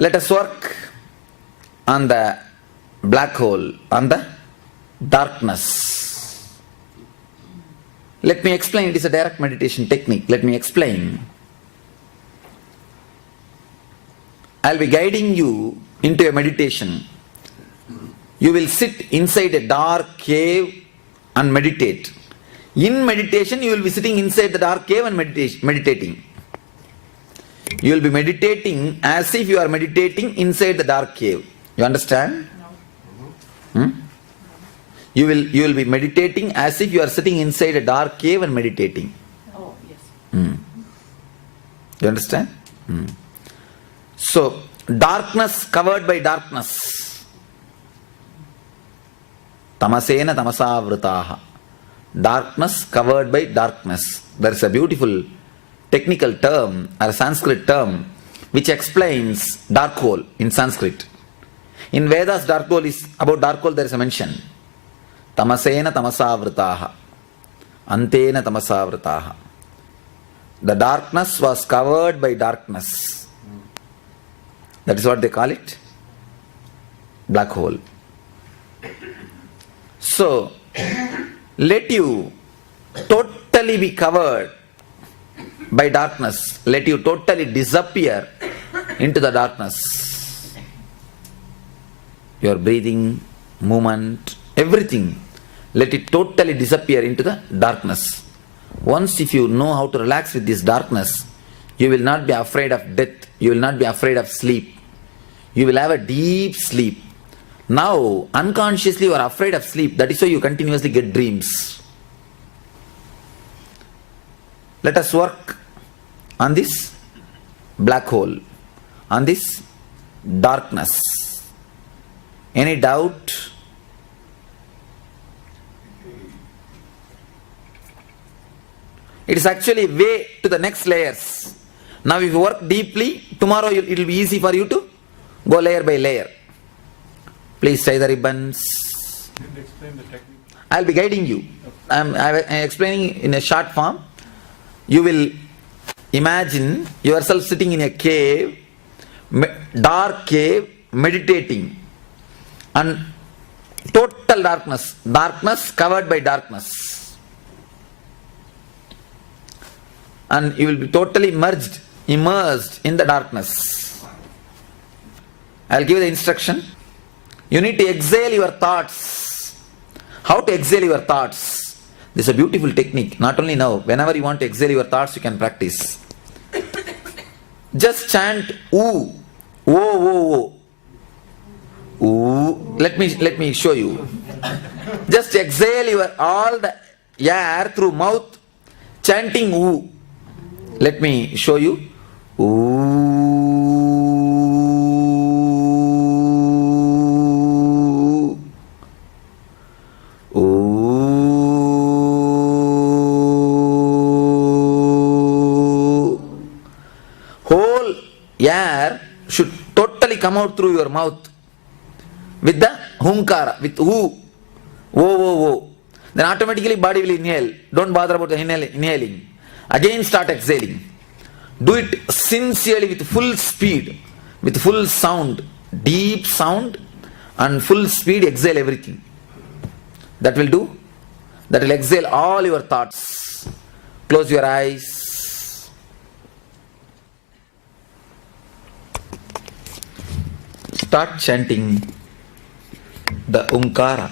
Let us work on the black hole, on the darkness. Let me explain. It is a direct meditation technique. Let me explain. I'll be guiding you into a meditation. You will sit inside a dark cave and meditate. In meditation, you will be sitting inside the dark cave and meditating. You will be meditating as if you are meditating inside the dark cave. You understand? No. You will be meditating as if you are sitting inside a dark cave and meditating. Oh, yes. You understand? So, darkness covered by darkness. Tamasena tamasavritaha. Darkness covered by darkness. There is a beautiful technical term or a Sanskrit term which explains dark hole in Sanskrit. In Vedas, dark hole is, about dark hole there is a mention. Tamasena tamasavritaha. Antena tamasavritaha. The darkness was covered by darkness. That is what they call it. Black hole. So, let you totally be covered by darkness. Let you totally disappear into the darkness. Your breathing, movement, everything. Let it totally disappear into the darkness. Once if you know how to relax with this darkness, you will not be afraid of death. You will not be afraid of sleep. You will have a deep sleep. Now, unconsciously you are afraid of sleep. That is why you continuously get dreams. Let us work on this black hole, on this darkness. Any doubt? It is actually way to the next layers. Now if you work deeply, tomorrow it will be easy for you to go layer by layer. Please tie the ribbons. Explain the technique. I will be guiding you. I am explaining in a short form. You will imagine yourself sitting in a cave, dark cave, meditating. And total darkness. Darkness covered by darkness. And you will be totally immersed in the darkness. I will give you the instruction. You need to exhale your thoughts. How to exhale your thoughts? This is a beautiful technique. Not only now, whenever you want to exhale your thoughts, you can practice. Just chant ooh, oh, oh, oh. Ooh. Let me show you. Just exhale all the air through mouth, chanting ooh. Let me show you. Ooh. Whole air should totally come out through your mouth with the hunkara, with who, wo. Then automatically body will inhale. Don't bother about the inhaling. Again start exhaling. Do it sincerely with full speed, with full sound, deep sound and full speed. Exhale everything. That will do. That will exhale all your thoughts. Close your eyes. Start chanting the Omkara.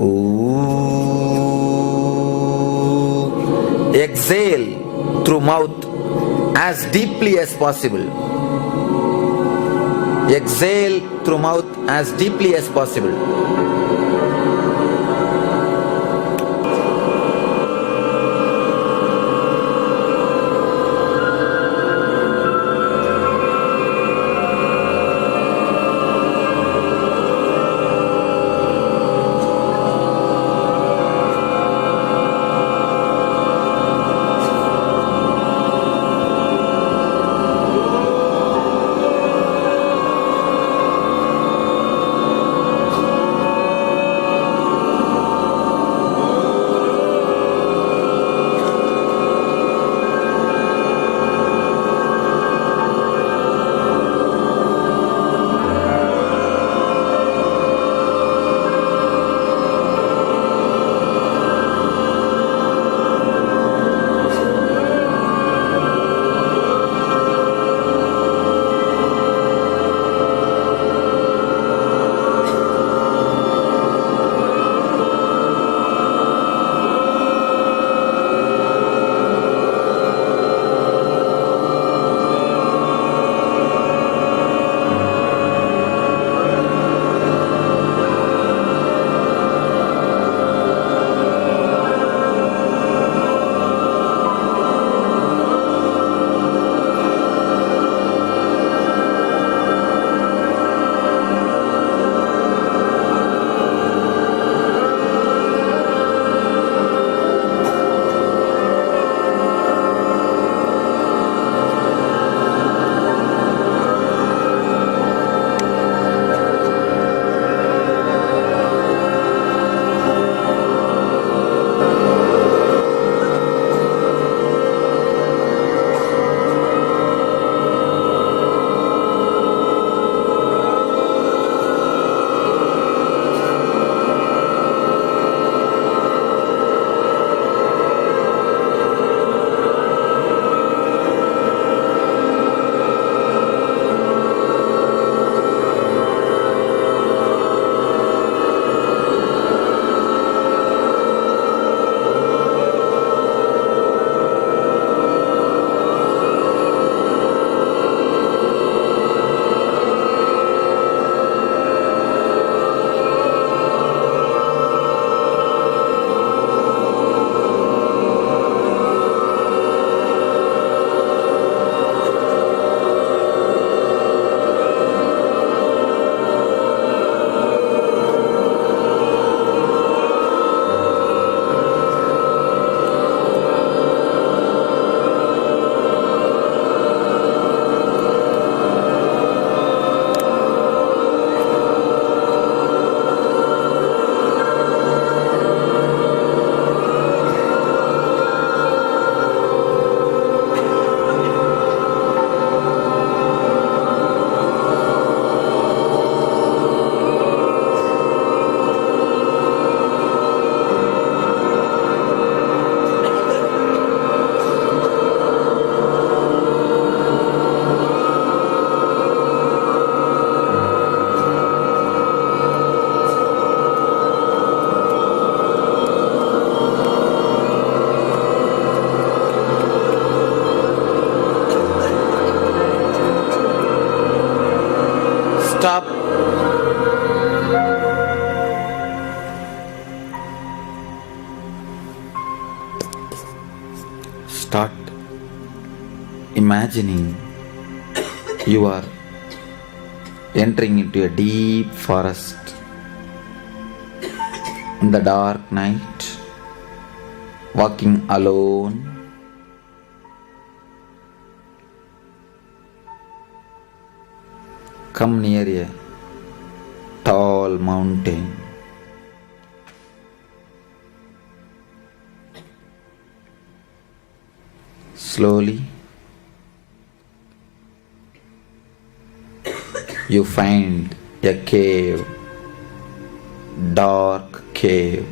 Ooh. Exhale through mouth as deeply as possible. Exhale through mouth as deeply as possible. imagining you are entering into a deep forest in the dark night, walking alone. Come near a tall mountain. Slowly, you find a cave, dark cave,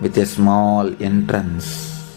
with a small entrance.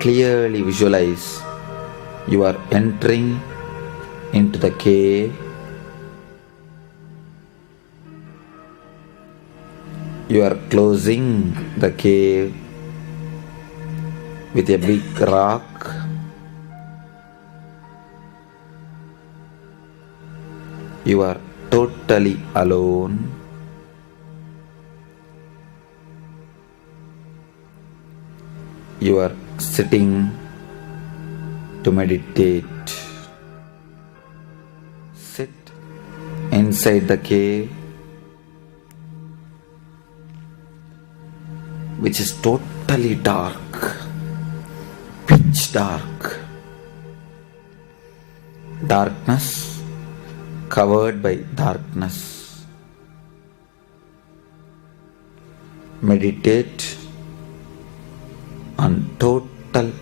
Clearly visualize you are entering into the cave. You are closing the cave with a big rock. You are totally alone. You are sitting to meditate. Sit inside the cave, which is totally dark, pitch dark. Darkness covered by darkness. Meditate on total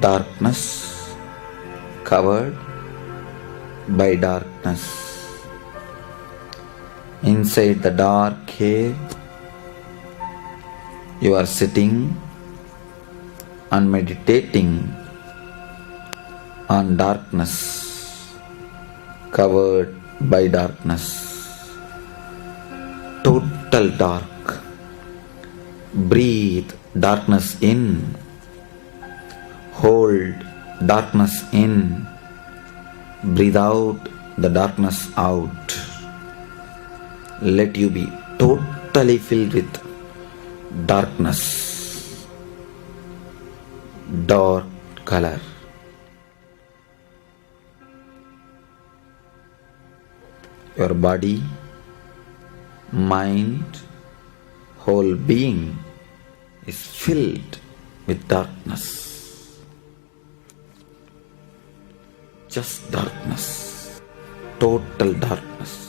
darkness covered by darkness. Inside the dark cave, you are sitting and meditating on darkness covered by darkness. Total dark. Breathe darkness in. Hold darkness in. Breathe out the darkness out. Let you be totally filled with darkness, dark color. Your body, mind, whole being is filled with darkness. Just darkness, total darkness.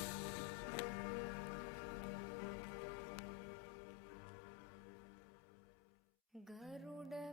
Garuda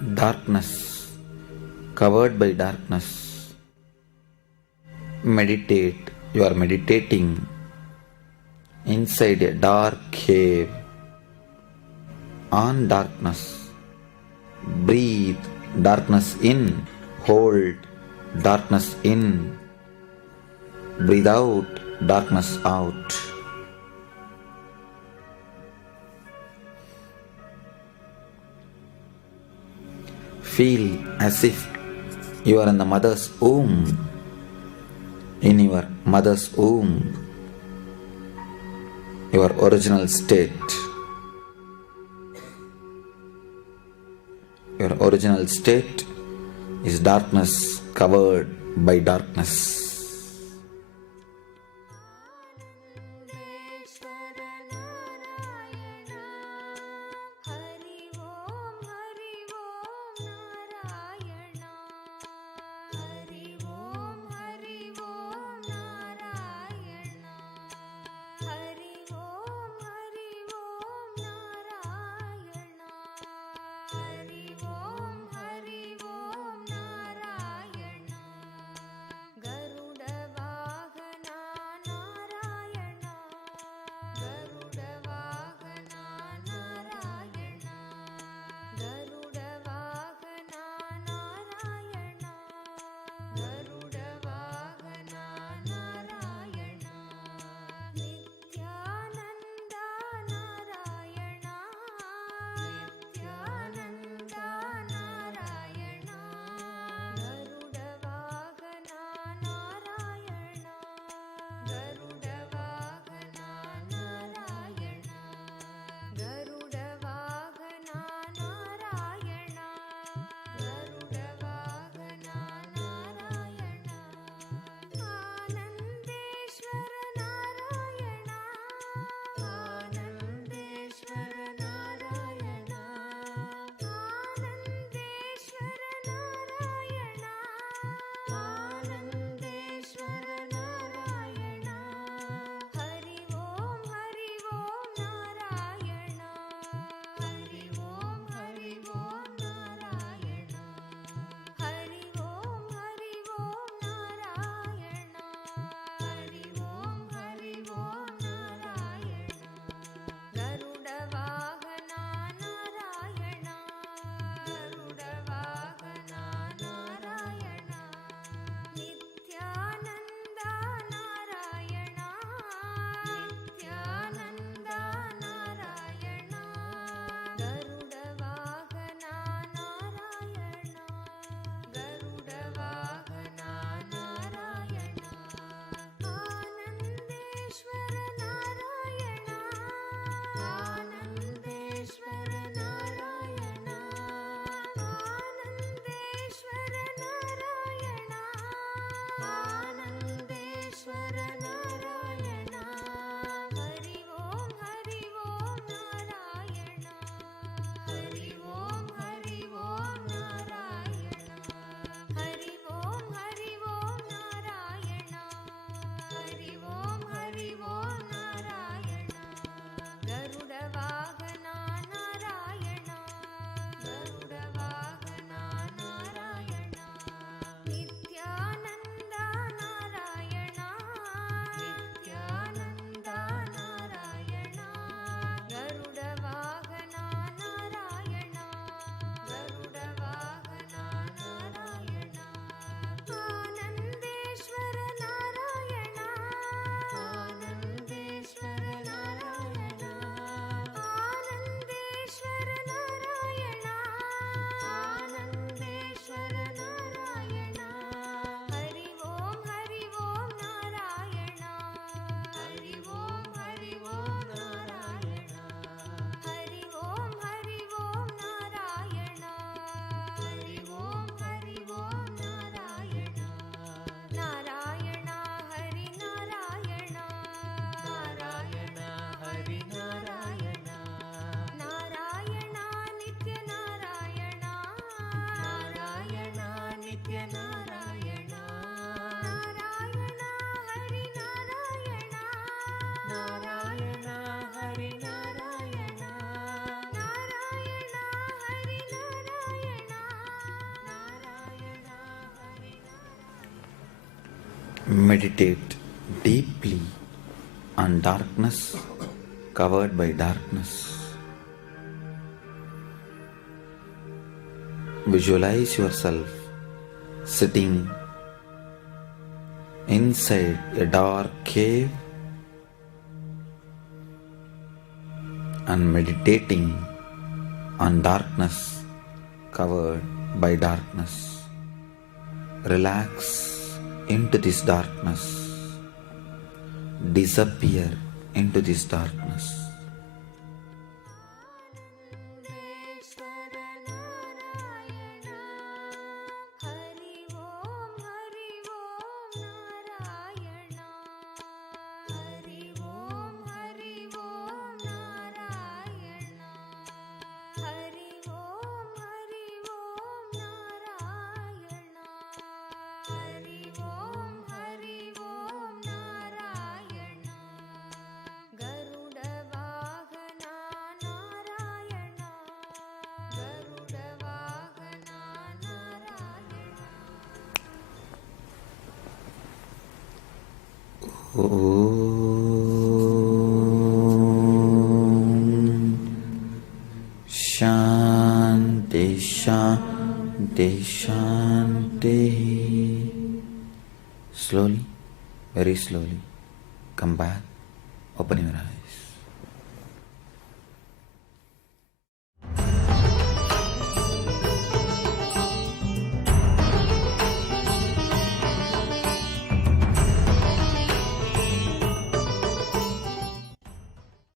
darkness, covered by darkness. Meditate. You are meditating inside a dark cave on darkness. Breathe darkness in, hold darkness in, breathe out darkness out. Feel as if you are in the mother's womb, in your mother's womb, your original state. Your original state is darkness covered by darkness. Hari Narayana Meditate deeply on darkness covered by darkness. Visualize yourself sitting inside a dark cave and meditating on darkness covered by darkness. Relax into this darkness. Disappear into this darkness. Shanti, Shanti, Shanti. Slowly, very slowly, come back, open your eyes.